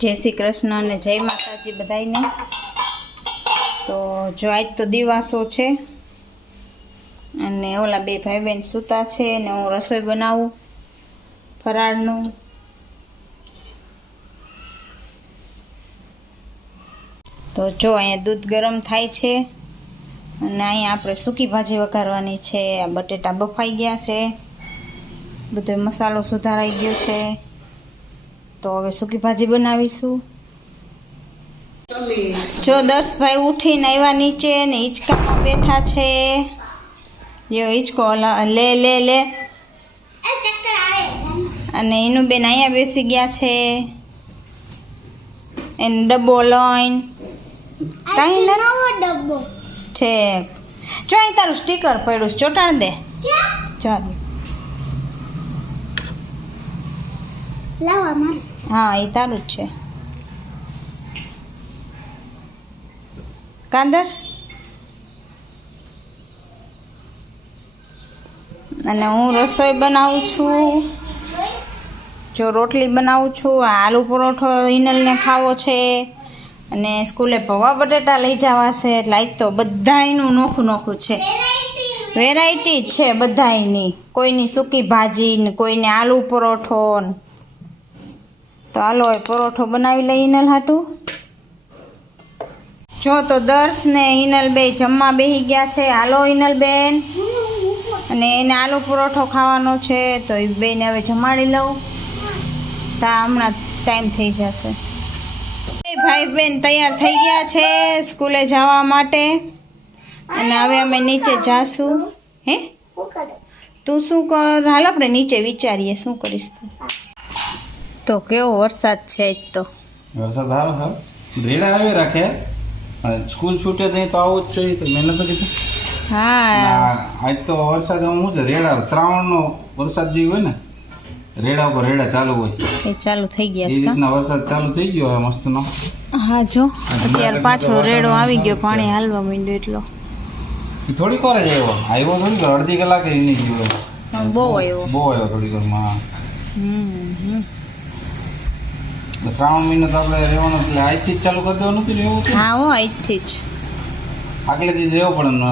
જય શ્રી કૃષ્ણ અને જય માતાજી બધાને। તો જો આજ તો દિવાસો છે અને ઓલા બે ભાઈ બહેન સૂતા છે અને હું રસોઈ બનાવું ફરાળનું। તો જો અહીંયા દૂધ ગરમ થાય છે અને અહીંયા આપણે સૂકી ભાજી વઘારવાની છે। આ બટેટા બફાઈ ગયા છે, બધો મસાલો સુધારાઈ ગયો છે। તો હવે સૂકી ભાજી બનાવીશું। જો દર્શભાઈ ઉઠીને આવ્યા નીચે ને હિંચકામાં બેઠા છે। જો હિંચકો લે લે લે અને એનું બેન અહીંયા બેસી ગયા છે એને ડબ્બો લઈને કાંઈ ડબ્બો છે। જો અહીં તારું સ્ટીકર પડ્યું છે, ચોંટાડ દે। ચાલો હા એ તારું જ છે કાંદર્સ। અને હું રસોઈ બનાવું છું। જો રોટલી બનાવું છું, આ આલુ પરોઠો હિનલને ખાવો છે અને સ્કૂલે પૌવા બટેટા લઈ જવા છે। એટલે આજ તો બધાયનું નોખું નોખું છે, વેરાયટી જ છે બધાયની। કોઈની સૂકી ભાજી ને કોઈને આલુ પરોઠો। તો હાલો એ પરોઠો બનાવી લઈ હિનલ હાટું। જો તો દર્શ ને હિનલ બે જમવા બેસી ગયા છે। હાલો હિનલ બેન, અને એને આલુ પરોઠો ખાવાનો છે તો એ બેને હવે જમાડી લઉં, તા હમણાં ટાઈમ થઈ જશે। એ ભાઈ બેન તૈયાર થઈ ગયા છે સ્કૂલે જવા માટે અને હવે અમે નીચે જાશું। હે તું શું કર? હાલ આપણે નીચે વિચારીએ શું કરીશ તું। તો કેવો વરસાદ છે આજ તો? વરસાદ હારો હારો રેડા આવે રાખે અને સ્કૂલ છૂટે તો આવું જ જોઈએ, તો મહેનત તો કીધી। હા આજ તો વરસાદ શું છે, રેડા શ્રાવણનો વરસાદ જે હોય ને, રેડા ઉપર રેડા ચાલુ હોય એ ચાલુ થઈ એ ગયા છે। રીતના વરસાદ ચાલુ થઈ ગયો હવે મસ્તનો। હા જો અત્યારે પાછો રેડો આવી ગયો, પાણી હાલવા માંડ્યું એટલો। થોડીક વાર જ આવ્યો થોડીક વાર, અડધી કલાકે નહીં ગયો, બહુ આવ્યો થોડીક વારમાં। શ્રાવણ મહિનો તો આપણે રહેવાનો એટલે આજથી જ ચાલુ કરી દેવાનું હતું ને એવું? હા હો આજથી જ, આગલે દી રહેવો પડે ને,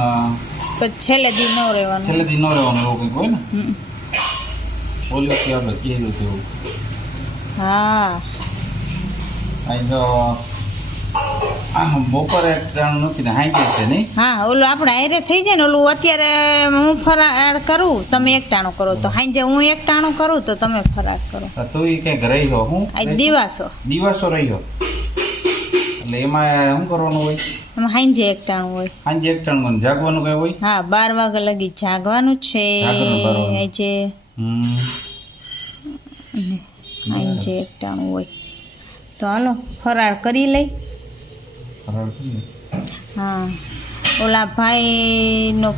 પછી છેલ્લે દી ન રહેવાનું, છેલ્લે દી ન રહેવાનું એવું કંઈક હોય ને, પોલીસથી આપણે કહેલું છે એવું। હા અહીં તો આમ બપોરે એક ટાણું નથી ને હાઈ છે નહીં? હા ઓલું આપણે હારે થઈ જાય ને, ઓલું અત્યારે હું ફરાળ કરું તમે એક ટાણું કરો, તો હાંજે હું એક ટાણું કરું તો તમે ફરાળ કરો। તું એ કંઈક રહી ગયો હું આજ દિવાસો રહી ગયો એટલે એમાં શું કરવાનું હોય? એમાં હાંજે એક ટાણું હોય, સાંજે એક ટાણું જાગવાનું કઈ હોય? હા 12 વાગ્યા લગી જાગવાનું છે આજે, હાંજે એક ટાણું હોય। તો હાલો ફરાળ કરી લઈ। હા ઓલા ભાઈનો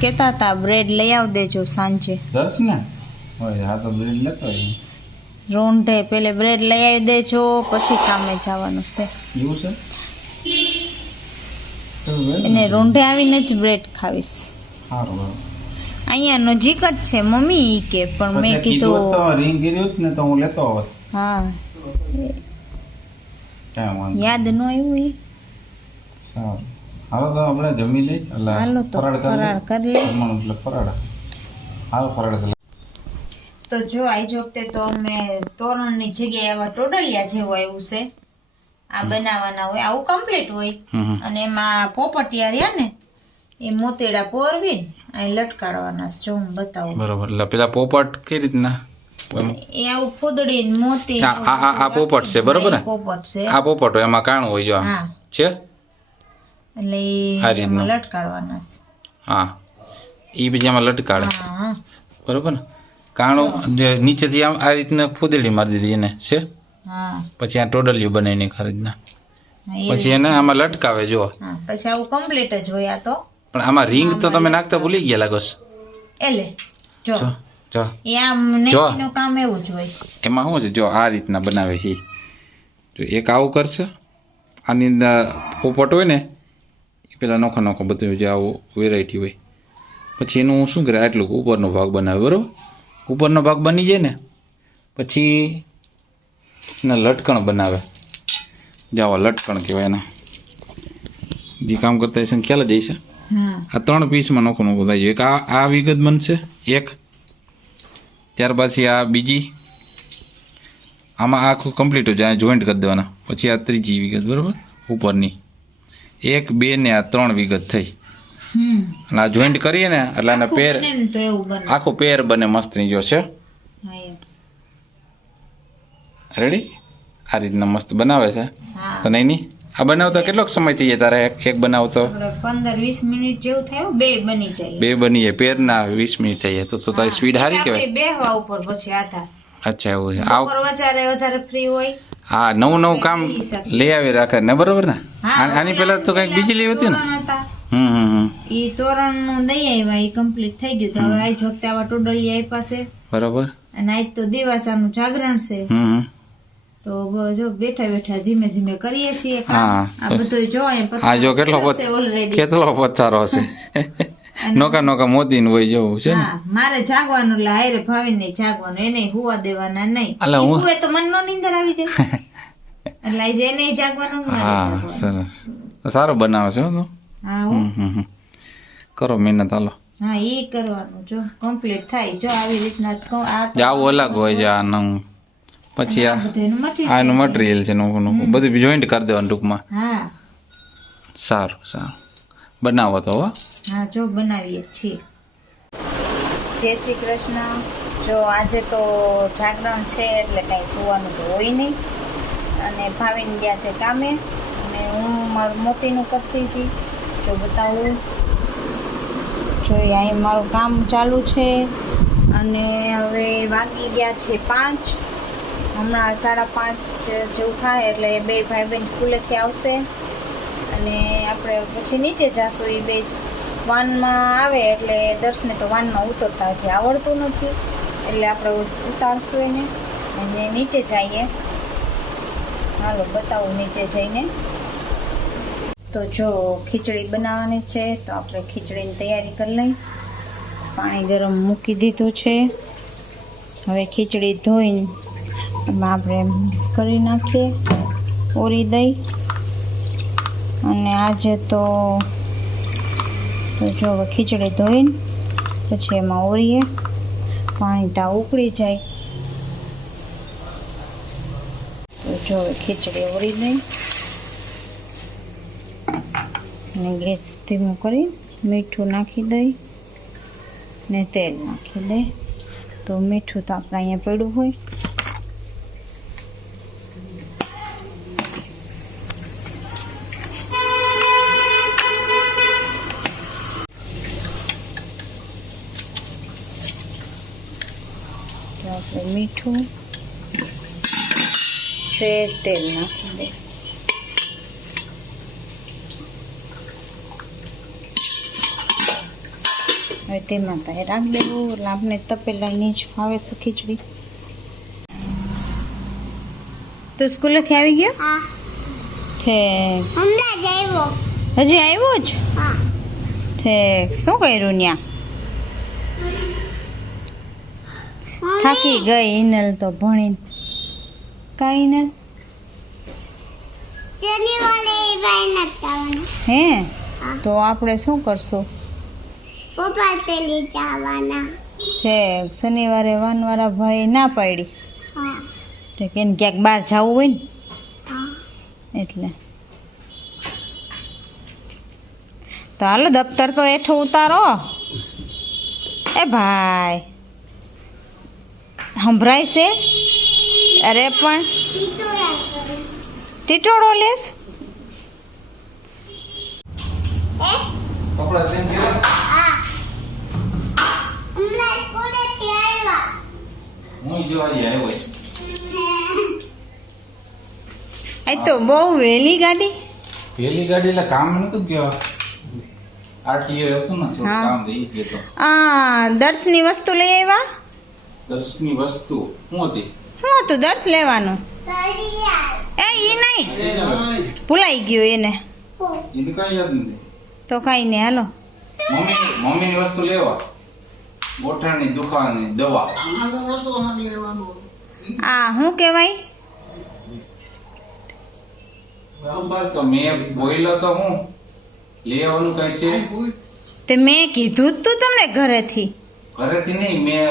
કહેતા હતા બ્રેડ લઈ આવ દેજો સાંજે। દર્શ ને હોય હા તો બ્રેડ લેતો હોય, રોંઢે પેલે બ્રેડ લઈ આવી દેજો પછી કામે જવાનું છે એવું છે? એને રોંઢે આવીને જ બ્રેડ ખાવીશ। સારું અહીંયા નજીક જ છે મમ્મી ઈ કે, પણ મેં કીધું તો રિંગ ગીર્યું ને તો હું લેતો હોત। હા કાંઈ વાંધો યાદ ન આવ્યું એ? સારું હાલો તો આપણે જમી લઈ એટલે હાલો તો ફરાળ કરી લઈ। જમવાનું એટલે ફરાળ, હાલો ફરાળ કરી। તો જો આજ વખતે તો અમે તોરણની જગ્યાએ આવા ટોડલિયા જેવું આવ્યું છે, આ બનાવવાના હોય આવું કમ્પ્લીટ હોય અને એમાં પોપટિયા રહ્યા ને એ મોતેડા પોરવી અહીં લટકાડવાના છે। જો હું બતાવું બરોબર, એટલે પેલા પોપટ કઈ રીતના? એ આવું ફૂદડી મોતી આ પોપટ છે બરોબર ને? પોપટ છે આ પોપટ હોય એમાં કાણું હોય જો હા છે, એટલે એમાં લટકાડવાના છે। હા એ બીજી આમાં લટકાડે હા બરોબર ને? કાણું નીચેથી આમ આ રીતના ફૂદડી મારી દીધી એને છે, હા પછી આ ટોડલિયું બનાવીને ખરીદના, એવી પછી એને આમાં લટકાવે જો। હા પછી આવું કમ્પ્લીટ જ હોય આ તો, પણ આમાં રિંગ તો તમે નાખતા ભૂલી ગયા લાગો છો। એટલે જો જો એ આમ નેકીનું કામ એવું જ હોય। એમાં શું છે જો આ રીતના બનાવે છે, જો એક આવું કરશે, આની અંદર પોપટ હોય ને એ પેલા નોખો નોખો બધું જે આવું વેરાયટી હોય, પછી એનું શું કરે આટલું ઉપરનો ભાગ બનાવે બરોબર, ઉપરનો ભાગ બની જાય ને પછી ને લટકણ બનાવે. જાઓ લટકણ કહેવાય એના. જે કામ કરતા હશે ખ્યાલ જ હશે. હા આ 3 પીસમાં નોખું નોખું થાય છે. એક આ વિગત બનશે એક, ત્યાર પછી આ બીજી, આમાં આખું કમ્પ્લીટ જ જોઈન્ટ કરી દેવાના. પછી આ ત્રીજી વિગત બરાબર ઉપરની 1 2 ને આ 3 વિગત થઈ. અને આ જોઈન્ટ કરીએ ને એટલે આના પેર તો એવું બને. આખો પેર બને મસ્ત ની જો છે. હા એમ. રેડી આ રીતના મસ્ત બનાવે છે. હા તો નહીં આ બનાવતા કેટલો સમય થઈ જાય તારે? એક બનાવતો આપણે 15-20 મિનિટ જેવું થયું, 2 બની જાય. 2 બની જાય પેરના 20 મિનિટ થઈ જાય તો તારી સ્પીડ સારી કહેવાય. આપણે બેહવા ઉપર પછી આધાર. અચ્છા એવું છે. બપોર વધારે ફ્રી હોય. હા નવું કામ લઈ આવી રાખે ને બરોબર ને. હા, આની પહેલા તો કંઈક બીજી લઈ હતી ને. તોરણ હતા. હમ ઈ તોરણ નું દઈ આવ્યા, ઈ કમ્પ્લીટ થઈ ગયું. તો હવે આજ વખતે આવા ટોડલી આપ્યા છે બરોબર. અને આજ તો દિવાસાનું જાગરણ છે. તો જો બેઠા બેઠા ધીમે ધીમે કરીએ છીએ કામ. હા, આ બધું જો આ જો કેટલો પથારો છે. નોકા મોતી નું હોય જવું છે ને. હા મારે જાગવાનું એટલે હારે ભાવિન ને જાગવાનું, એને હુવા દેવાના નહીં. એટલે હું હુવે તો મનનો નીંદર આવી જાય એટલે આજે એને જાગવાનું ને મારે હા જાગવાનું. સરસ સારો બનાવે છે હો તું. હા હો. કરો મહેનત હાલો. હા ઈ કરવાનું જો કમ્પ્લીટ થાય. જો આવી રીતના આ તો આવું અલગ હોય છે આ નવું. પછી આ બધું એનું material. આ એનું મટીરિયલ છે નોખું નોખું બધું જોઈન્ટ કરી દેવાનું ટૂંકમાં. હા સારું બનાવો તો હો. હા જો બનાવીએ છીએ. જય શ્રી કૃષ્ણ. જો આજે તો જાગરણ છે એટલે કાંઈ સુવાનું તો હોય નહીં, અને ભાવિન ગયા છે કામે, અને હું મારું મોતીનું કરતી હતી. જો બતાવું, જો અહીં મારું કામ ચાલુ છે. અને હવે વાગી ગયા છે 5. હમણાં 5:30 જેવું થાય એટલે 2 ભાઈ બહેન સ્કૂલેથી આવશે અને આપણે પછી નીચે જાશું. એ 2 વાનમાં આવે એટલે દર્શને તો વાનમાં ઉતરતા હજી આવડતું નથી એટલે આપણે ઉતારશું એને અને નીચે જઈએ. હાલો બતાવું નીચે જઈને. તો જો ખીચડી બનાવવાની છે તો આપણે ખીચડીની તૈયારી કરી લઈ. પાણી ગરમ મૂકી દીધું છે. હવે ખીચડી ધોઈને એમાં આપણે કરી નાખીએ, ઓરી દઈ. અને આજે તો જો હવે ખીચડી ધોઈને પછી એમાં ઓરીએ. પાણી તા ઉકળી જાય તો જો હવે ખીચડી ઓરી દઈ અને ગેસ ધીમું કરી મીઠું નાખી દઈ ને તેલ નાખી દઈ. તો મીઠું તો આપણે અહીંયા પડ્યું હોય. આપણે મીઠું સેજ તેલ નાખી દે. હવે તેમાં તો રાખી દેવું એટલે આપણે તપેલાની જ ફાવે છે ખીચડી. તો સ્કૂલેથી આવી ગયો? ઠીક. હજી આવ્યો જ? ઠીક. શું કર્યું ત્યાં? થાકી ગઈ હિનલ તો ભણીને. કાંઈ હિનલ? હે તો આપણે શું કરશું? ઠીક. શનિવારે વાનવાળા ભાઈ ના પાડી. ઠીક. એને ક્યાંક બહાર જવું હોય ને એટલે. તો હાલો દફતર તો હેઠું ઉતારો. એ ભાઈ સંભળાય છે? અરે પણ ટીટોળો લેસ? એ તો બહુ વહેલી ગાડી. એટલે કામ નતું કેવા આરટીઓ હતું ને કામ દઈ ગયો. આ દર્શની વસ્તુ લઈ આવ્યા? દર્શની વસ્તુ શું હતી? શું હતું દર્શ લેવાનું? એ નહીં ભૂલાઈ ગયું એને. એને કઈ યાદ નથી. તો કઈ નહીં હાલો. મમ્મીની વસ્તુ લેવા. ગોઠણની દુખાવાની દવા. આ શું કહેવાય? બરાબર તો મેં બોલ્યો તો હું લઈ આવવાનું કઈ છે તે મેં કીધું જ તું તમને ઘરેથી. ઘરેથી નહીં મેં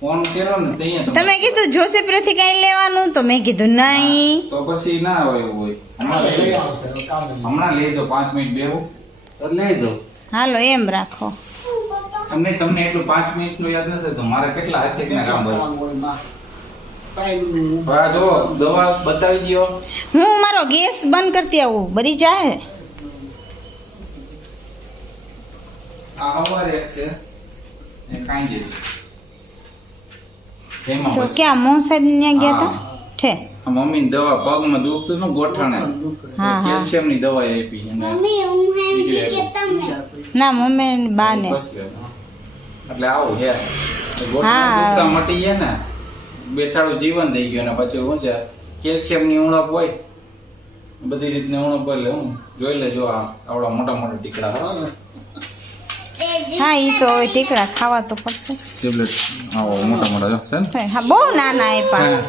ફોન કર્યો ને ત્યાં તમે કીધું જોશીપુરથી કઈ લેવાનું તો મેં કીધું નહીં. તો પછી ના હોય એવું હોય હમણાં લઈ દો 5 મિનિટ બેહું તો લઈ દો. હાલો એમ રાખો. તમને એટલું 5 મિનિટ નું યાદ નથી તો મારે કેટલા હાથે કામ હોય. હા જો દવા બતાવી દો. હું મારો ગેસ બંધ કરતી આવું બરી જાય. આ હવાર એક છે એ કાઈ જશે એમાં તો પછી ક્યાં મોહન સાહેબ ત્યાં ગયા હતા છે. આ મમ્મીની દવા પગમાં દુખતું ને ગોઠાણે હા. કેલ્શિયમ ની દવા આપી અને ના મમ્મી બા ને એટલે આવું હે ગોઠાણા દુખતા મટી ગયા ને બેઠાડું જીવન થઈ ગયું ને પછી શું છે કેલ્શિયમ ની ઉણપ હોય બધી રીતની ઉણપ હોય એટલે હું જોઈ લેજો આવડા મોટા મોટા ટીકડા હોય હા ઈ તો હવે ટીકડા ખાવા તો પડશે. ટેબ્લેટ આવો મોટા મોટા જો છે ને હા બહુ નાના આપ્યા.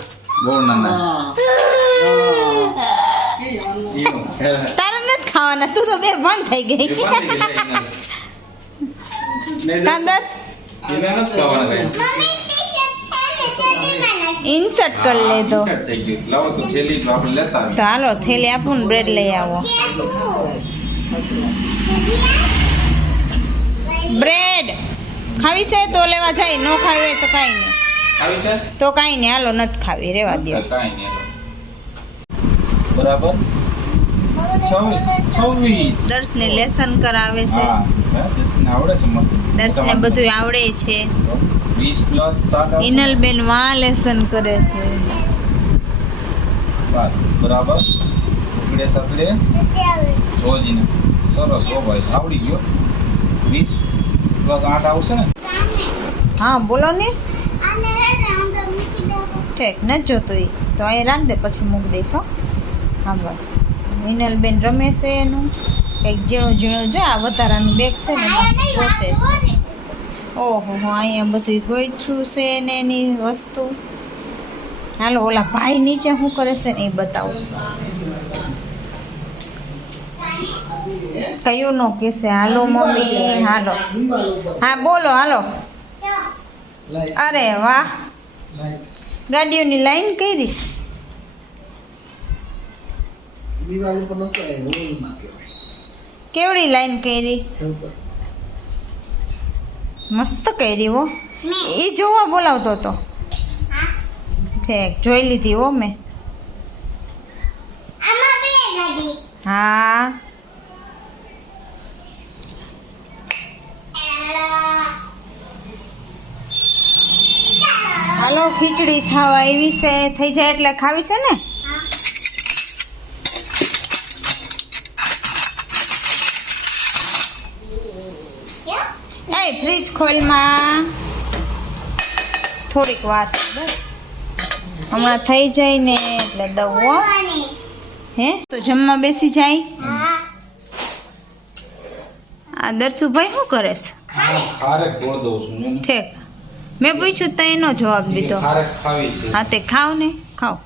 બહુ નાના તારે નથી ખાવાના તું તો બે બંધ થઈ ગઈ. કાંદર્સ એને નથી ખાવાના કઈ ઇન્સર્ટ કરી લેતો. થઈ ગયું લાવો તો થેલી તો આપણે લેતા તો હાલો થેલી આપું ને બ્રેડ લઈ આવો. બ્રેડ ખાવી છે તો લેવા જાય ન ખાવી હોય તો કાંઈ નહીં. આવી છે તો કાંઈ નહીં હાલો નથી ખાવી રેવા દો. કાઈ નહીં બરાબર 26 દર્શને લેસન કરાવે છે. હા દર્શને આવડે છે મસ્ત દર્શને બધું આવડે છે. 20 પ્લસ 7 ઇનલબેન વા લેસન કરે છે. બરાબર ઉકડે સકડે જોજીને સરસ હો ભાઈ આવડી ગયો 20 પ્લસ 8 આવશે ને. હા બોલો ને ઠીક ન જોતું ઈ તો અહીં રાખ દે પછી મૂકી દઈશ હો. હા બસ ઇનલબેન રમે છે એનું કંઈક ઝીણું ઝીણું જો આ વધારાનું બેગ છે ને એમાં ગોતે છે. ઓહો અહીંયા બધું ગોઈઠું છે ને એની વસ્તુ. હાલો ઓલા ભાઈ નીચે શું કરે છે ને એ બતાવું. કયું નો કહેશે હાલો મમ્મી હાલો. હા બોલો હાલો. અરે વાહ ગાડીઓની લાઈન કરીશ. કેવડી લાઈન કરી મસ્ત કરી હો. એ જોવા બોલાવતો હતો ઠીક જોઈ લીધી હો મેં. હા હાલો ખીચડી ખાવા આવી છે થઈ જાય એટલે ખાવી છે ને. એ ફ્રીજ ખોલમાં થોડીક વાર છે બસ હમણાં થઈ જાય ને એટલે દઉં. હે તો જમવા બેસી જાય. આ દર્શુભાઈ શું કરે છે. ખારેક ગોળ દઉં છું ને ઠીક મેં પૂછ્યું તો એનો જવાબ દીધો. ખારેક ખાવી છે હા તે ખાવ ને ખાવ.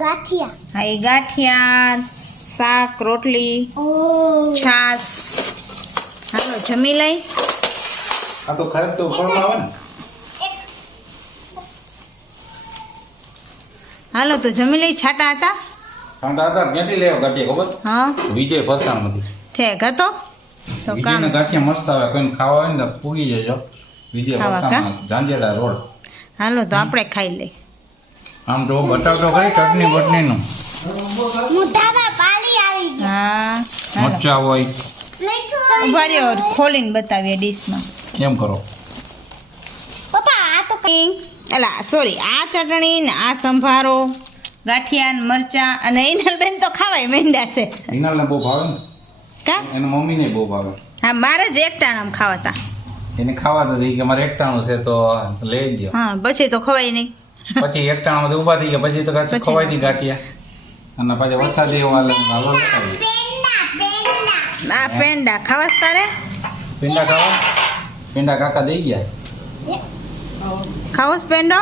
ગાંઠિયા હા એ ગાંઠિયા શાક રોટલી છાસ. હાલો જમી લઈ. આ તો ખારેક તો ફળમાં આવે ને. હાલો તો જમી લઈ. છાટા હતા ઠંડા હતા ક્યાંથી લેવા ગાંઠિયા ખબર હા વિજય ફરસાણમાંથી ઠીક હતો તો કામ. વિજયના ગાંઠિયા મસ્ત આવે કોઈને ખાવા હોય ને તો પૂગી જજો વિજય ખાવા ફરસાણ ઝાંઝેડા રોડ. હાલો તો આપણે ખાઈ લઈ. આમ તો બટાટો કરી ચટણી બટણીનું મોઢામાં પાણી આવી ગયું. હા હાલો મરચા હોય મીઠું ઉભા રહ્યો ખોલીને બતાવીએ ડીશમાં. એમ કરો પપ્પા આ તો અલા સોરી આ ચટણી ને આ સંભારો ગાંઠિયા ને મરચા અને ઇનલબેન તો ખાવાય માંડ્યા છે. હિનાલને બહુ ભાવે ને કા એની મમ્મીને બહુ ભાવે હા મારે જ એક ટાણામ ખાવાતા. એને ખાવા તો દઈ કે મારે એકટાણું છે તો લઈ જ હા પછી તો ખવાય નહીં. પછી એકટાણામાં ઊભા થઈ ગયા પછી તો કાંઈ પછી ખવાય નહીં ગાંઠિયા અને પછી વરસાદ એવો હાલે હાલો લખાવીએ. આ પેંડા ખાવાસ તારે પીંડા ખાવા પીંડા કાકા દઈ ગયા ખાવસ પેંડો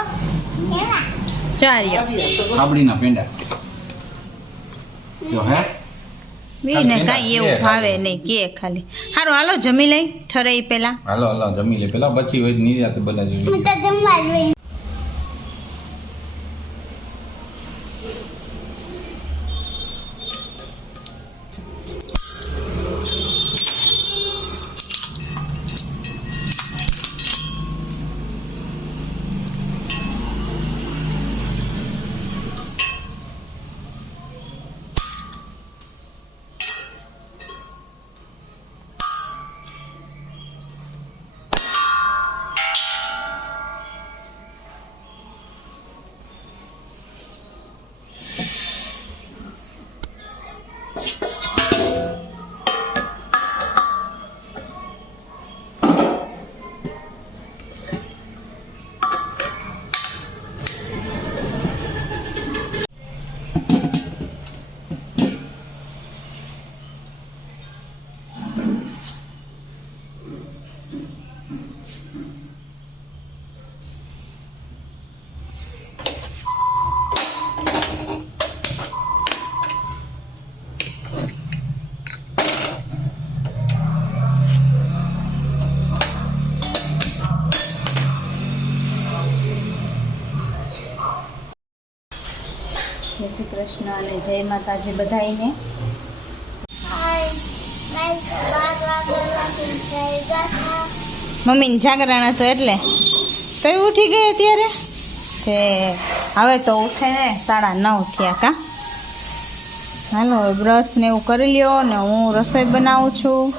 ચાર્યો. આપડીના પીંડા જો હે બીને ખાલી કાંઈ એના એવું કે ભાવે નહીં કે ખાલી સારું હાલો જમી લઈ ઠરાઈ પેલા હાલો હાલો જમી લે પેલા પછી હોય નિરાતે બનાવી હું તો જમવા જોઈએ. જય શ્રી કૃષ્ણ અને જય માતાજી બધાઈને મમ્મીને જાગરણ હતું એટલે તો ઉઠી ગઈ અત્યારે તે હવે તો ઉઠે ને 9:30 થયા કા હાલો હવે બ્રશ ને એવું કરી લ્યો ને હું રસોઈ બનાવું છું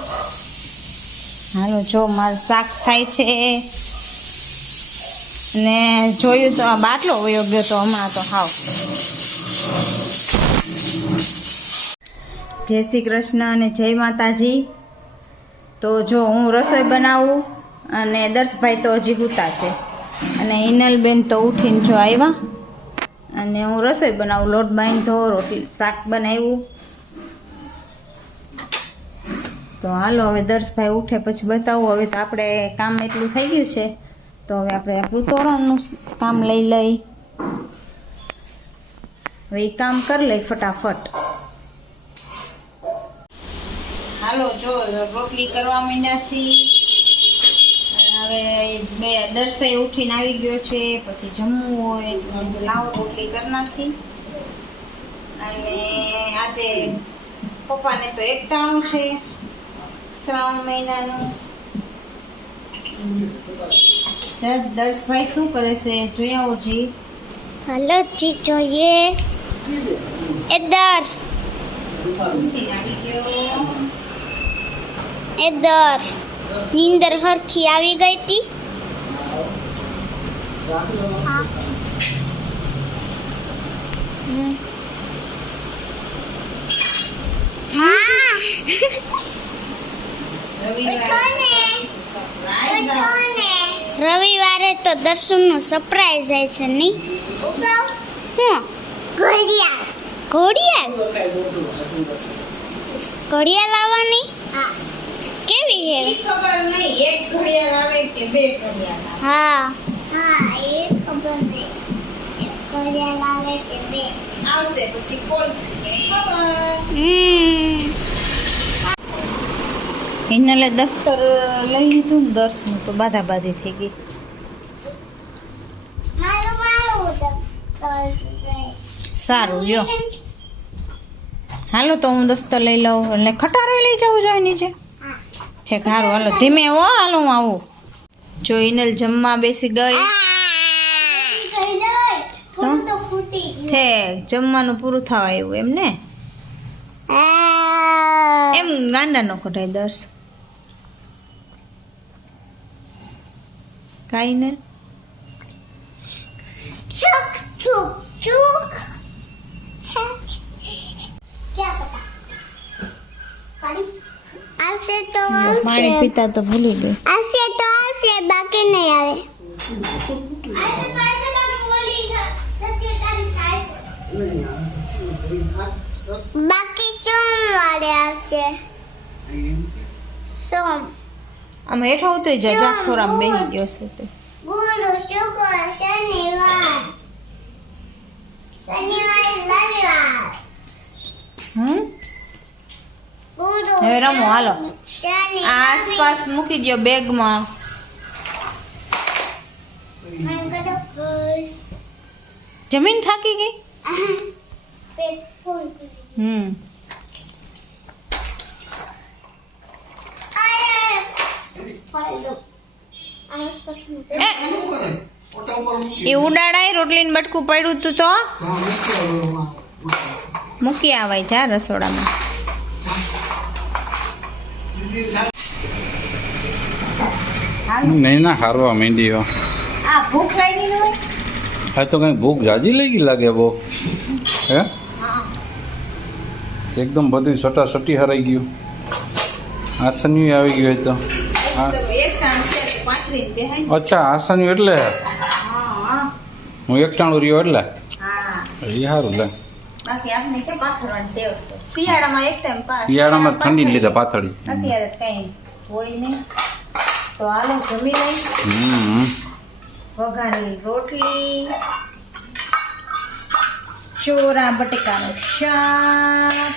હાલો જો મારું શાક થાય છે ને જોયું તો આ બાટલો વયો ગયો તો હમણાં તો હાવ જય શ્રી કૃષ્ણ અને જય માતાજી તો જો હું રસોઈ બનાવું અને દર્શભાઈ તો હજી હુતા છે અને હિનલબેન તો ઉઠીને જો આવ્યા અને હું રસોઈ બનાવું લોટ બાંધો રોટલી શાક બનાવ્યું તો હાલો હવે દર્શભાઈ ઉઠે પછી બતાવું હવે તો આપણે કામ એટલું થઈ ગયું છે તો હવે આપણે આપણું તોરણનું કામ લઈ લઈ હવે એ કામ કરી લઈ ફટાફટ હાલો જો રોટલી કરવા માંડ્યા છીએ હવે બે દર્શે ઉઠીને આવી ગયો છે પછી જમવું હોય તો લાવો રોટલી કરી નાખી અને આજે પપ્પાને તો એકટાણું છે શ્રાવણ મહિનાનું દર્શભાઈ શું કરે છે જોઈ આવો જી હાલો જી જોઈએ. એ દર્શ ઉઠીને આવી ગયો એ દર્શ નીંદર હરખી આવી ગઈ તી. હા. હા રવિવારે તો દર્શનનું સરપ્રાઈઝ હશે નહીં? હું ઘડિયાળ ઘડિયાળ લાવવાની? કેવી હે? ખબર નહીં એક ઘડિયાળ આવે કે બે ઘડિયાળ આવે હા એ ખબર નહીં. એક ઘડિયાળ આવે કે બે આવશે પછી ખોલશું કે ખબર હિનલે દફતર લઈ લીધું ને દર્શનું તો બાધાબાધી થઈ ગઈ સારું લ્યો હાલો તો હું દફતર લઈ લઉં એટલે ખટારો લઈ જવું જોઈએ નીચે ઠીક સારું હાલો ધીમે હો હાલો હું આવું જો હિનલ જમવા બેસી ગઈ ઠીક જમવાનું પૂરું થવા આવ્યું એમ ને એમ ગાંડા નો કઢાય દર્શ કાઈ ને ચૂક ચૂક ચૂક क्या पता पानी आसे तो પાણી પીતા તો ભૂલી ગઈ आसे तो आसे बाकी नहीं आवे आसे तो ऐसे तो बोली सत्य तारीख खाए बाकी सोमवारे આવશે સોમ આમ હેઠો ઉતરી જા જા ખોરામ બેહી ગયો છે તે ગુરુ શુક્ર શનિવાર રવિવાર હવે રમો હાલો. શાની આસપાસ મૂકી દો બેગમાં. મને કદો બસ જમીન થાકી ગઈ. પેટ ફૂલ પાડો આસપાસ એ ઉડાડાય રોટલી ને બટકું પડ્યું તું તો મૂકી આવાય જા રસોડામાં. નહીં ના હારવા માંડી હો. આ ભૂખ લાગી ગઈ. આ તો કઈ ભૂખ જાજી લાગી લાગે બહુ. હે એકદમ બધું સટાસટી હરાઈ ગયું. આસન્યું આવી ગયું હોય તો અચ્છા આસન્યું એટલે હું એકટાણું રહ્યો એટલે એ સારું લે. બાકી આપણે કે પાથરવાની ટેવ છે. શિયાળામાં એક ટાઈમ પાસ. શિયાળામાં ઠંડી ને લીધે પાથળી. અત્યારે કઈ હોય નહીં તો હાલો જમી લઈ. વઘારેલી રોટલી, ચોરા બટેકાનું શાક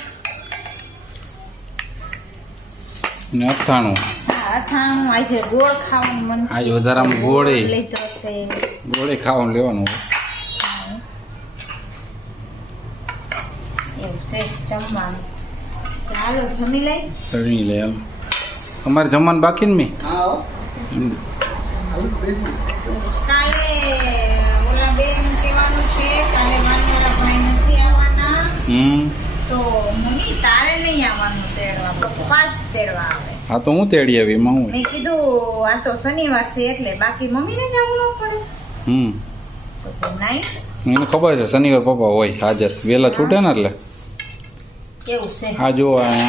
ને અથાણું. હા અથાણું. આજે ગોળ ખાવાનું મન આજે વધારામાં ગોળે લીધો છે. ગોળે ખાવાનું લેવાનું હોય. એવું છે જમવાનું. તો હાલો જમી લઈ. સળી લે એમ. તમારે જમવાનું બાકી ને મેં કાલે ઓલા બેન કહેવાનું છે કાલે માનવાળા ભાઈ નથી આવવાના તો મમ્મી તારે નહીં આવવાનું તેડવા, પપ્પા જ તેડવા આવે. હા તો હું તેડી આવી એમાં હું. મેં કીધું આ તો શનિવાર છે એટલે બાકી મમ્મીને જવું ન પડે તો કે નહીં. મને ખબર છે શનિવાર પપ્પા હોય હાજર વહેલા છૂટે ને એટલે. કેવું છે આ જો આ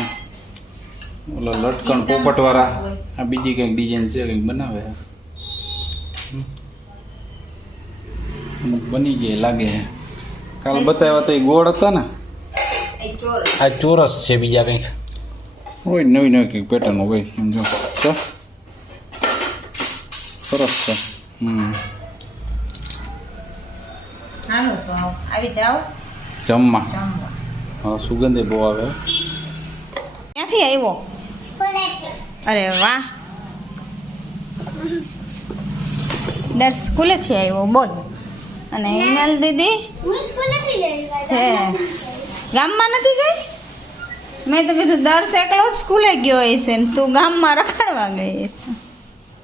ઓલા લટકણ પોપટ વાળા આ બીજી કંઈક ડિઝાઇન છે કંઈક બનાવે. અમુક બની જાય લાગે છે. કાલે બતાવ્યા તો એ ગોળ હતા ને એ ચોરસ. આ ચોરસ છે બીજા કંઈક હોય નવી નવી કંઈક પેટર્ન હોય એમ જો છે સરસ છે. હાલો તો આવી જાઓ જમવા. જમવા. હા સુગંધે બહુ આવે. ક્યાંથી આવ્યો? સ્કૂલેથી અરે વાહ. દર સ્કૂલેથી આવ્યો બોલ. અને હિનલ દીદી હું સ્કૂલેથી ગઈ છે ગામમાં નથી ગઈ? મેં તો કીધું દર્શ એકલો જ સ્કૂલે ગયો હશે ને તું ગામમાં રખડવા ગઈ હશે.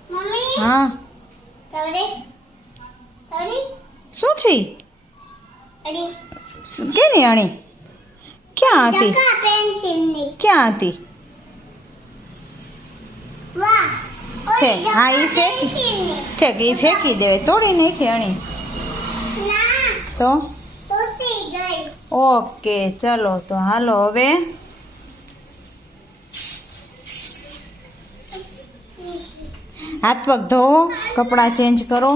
મમ્મી હા તવડી તવડી શું છે? અડી કેની અણી? ક્યાં હતી? ટકા પેન્સિલ ની ક્યાં હતી? વાહ છે. હા એ ફેંકી ઠેક એ ફેંકી દેવે તોડી નાખી અણી ના તો. તૂટી ગઈ ઓકે ચલો તો હાલો હવે હાથ પગ ધોવો, કપડાં ચેન્જ કરો.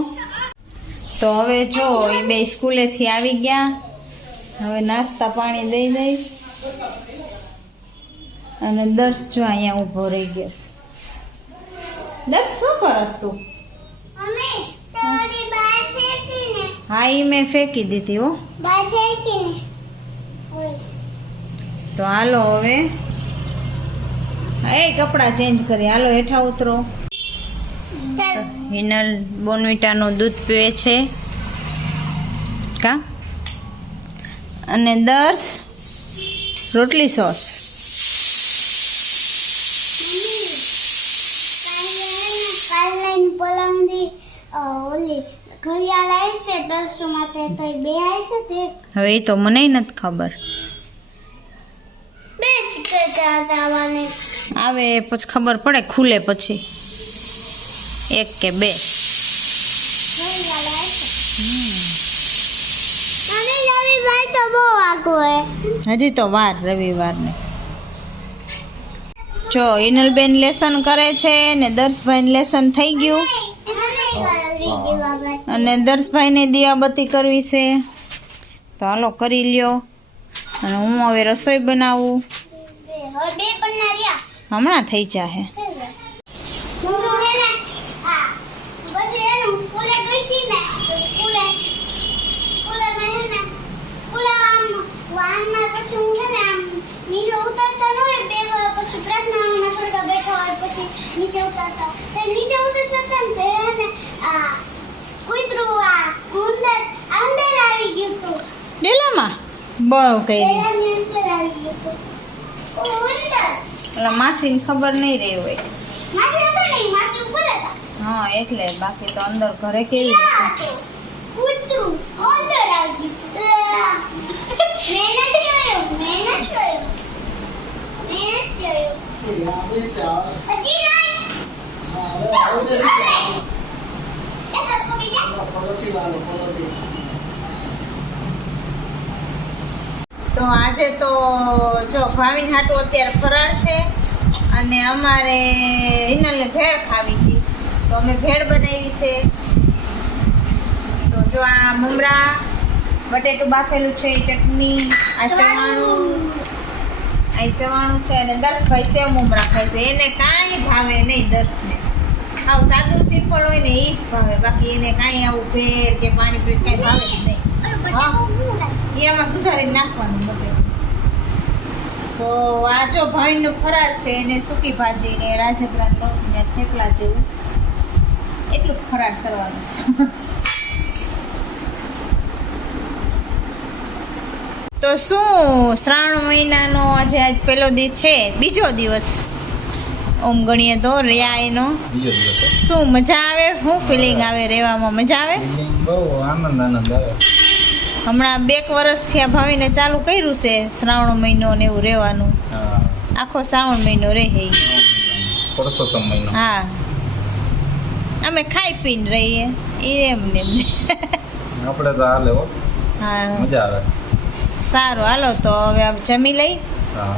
તો હવે જો એ બે સ્કૂલેથી આવી ગયા. હવે નાસ્તા પાણી દઈ દઈ અને દર્શ જો અહીંયા ઊભો રહી ગયો છે. દર્શ શું કરસ તું? મમ્મી તવડી બહાર ફેંકીને હા એ મેં ફેંકી દીધી હો. બહાર ફેંકીને તો હાલો હવે એ કપડાં ચેન્જ કરી હાલો હેઠા ઉતરો. ચાલ હિનલ બોર્નવિટાનું દૂધ પીવે છે કા અને દર્શ રોટલી સોસ. કાલે પલંગથી ઓલી ઘડિયાળ આવી છે દર્શો માટે તો બે આવી છે તે હવે એ તો મને નથી ખબર. બે ટિકિટ આવવાની આવે પછી ખબર પડે ખુલે પછી એક કે બે. ઘડિયાળ આવી છે મને રવિવાર તો બહુ વાગો હે હજી તો વાર રવિવારને. જો હિનલબેન લેસન કરે છે ને દર્શભાઈને લેસન થઈ ગયું અને દર્શભાઈને દીવાબત્તી કરવી છે તો હાલો કરી લ્યો. અને હું હવે રસોઈ બનાવું. બે પણ રહ્યા હમણાં થઈ જાહે. સ્કૂલે ગઈ હતી ને તો સ્કૂલે મેં હે ને સ્કૂલે આમ વાનમાં પછી હું હે ને આમ નીચે ઉતરતો ન હોય બે પછી પ્રાર્થનામાં થોડા બેઠા હોય પછી નીચે ઉતરતા તો નીચે ઉતરતા હતા ને તો એને આ કૂતરું ઉંદર આવી ગયું હતું ડેલામાં બહુ કઈ પેલાની અંદર આવી ગયું હતું ઓ ઉંદર એટલે માસીને ખબર નહીં રહી હોય માસી હતા નહીં માસી ઉપર હતા હા એટલે બાકી તો અંદર ઘરે કેવી રીતે કૂતરું ઉંદર આવી ગયું મહેનત જોયું હજી નહીં તો આજે તો જો ભાવિન હાટું અત્યારે ફરાળ છે અને અમારે હિનલને ભેળ ખાવી હતી તો અમે ભેળ બનાવી છે તો જો આ મમરા બટેટું બાફેલું છે ચટણી આ ચવાણું છે અને દર્શભાઈ સેવ મમરા ખાય છે એને કાંઈ ભાવે નહીં દર્શને આવું સાદું સિમ્પલ હોય ને એ જ ભાવે બાકી એને કાંઈ આવું ભેળ કે પાણીપુરી કાંઈ ભાવે જ નહીં હા એમાં સુધારી નાખવાનું બટેટું તો આ જો ભાઈનું ફરાળ છે એને સૂકી ભાજી ને રાજગરા લોટ ને થેપલા જેવું એટલું ફરાળ કરવાનું છે તો શું શ્રાવણ મહિનાનો આજે આજ પહેલો દિવસ છે બીજો દિવસ ઓમ ગણીએ તો રહ્યા એનો બીજો દિવસ છે. શું મજા આવે શું ફિલિંગ આવે રહેવામાં મજા આવે બહુ આનંદ આવે હમણાં 2 વર્ષથી આ ભાવીને ચાલુ કર્યું છે શ્રાવણ મહિનો ને એવું રહેવાનું હા આખો શ્રાવણ મહિનો રહે ઈ. પરસોત્તમ મહિનો હા અમે ખાઈ પીને રહીએ એ એમ ને એમ. આપણે તો હાલે હો હા મજા આવે સારું હાલો તો હવે આપ જમી લઈ હા